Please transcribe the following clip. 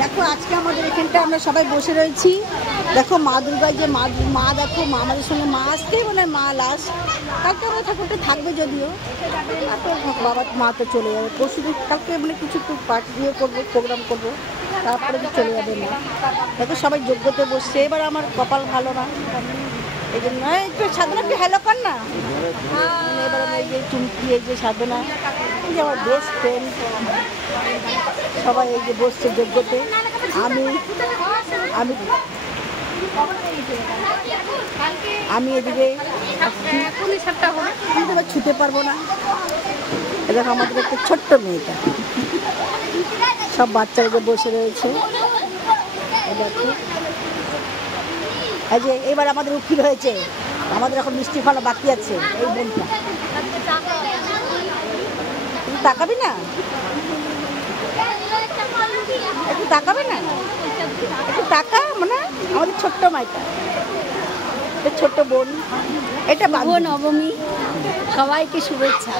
দেখো আজকে আমাদের এখানটা আমরা সবাই বসে রয়েছি। দেখো মা দুর্গার যে মা দেখো মা আমাদের সঙ্গে মা আসতেই মানে মা লাস্ট, কালকে আমরা ঠাকুরটা থাকবে যদিও, বাবা মা তো চলে যাবে পরশুদিন, কালকে মানে কিছু একটু পার্টি দিয়ে করবো, প্রোগ্রাম করবো, তারপরে তো চলে যাবে না। দেখো সবাই যোগ্যতে বসছে। এবার আমার কপাল ভালো না, এই জন্য একটু সাধনা একটু হ্যালো কর না। এবার এই যে চুমকি, এই যে সাধনা, এই যে আমার বেস্ট ফ্রেন্ড, সবাই এই যে বসছে যোগ্যতে। আমি আমি আমি এদিকে কিন্তু এবার ছুতে পারবো না। দেখো আমাদের একটা ছোট্ট মেয়েটা, সব বাচ্চারা যে বসে রয়েছে। এই যে এবার আমাদের উকিল হয়েছে, আমাদের এখন মিষ্টি খাওয়ানো বাকি আছে। এই বোনটা তুই তাকাবি না, একটু তাকাবে না, একটু তাকা। মানে আমাদের ছোট্ট মাইটা, ছোট্ট বোন, এটা শুভ নবমী, সবাইকে শুভেচ্ছা।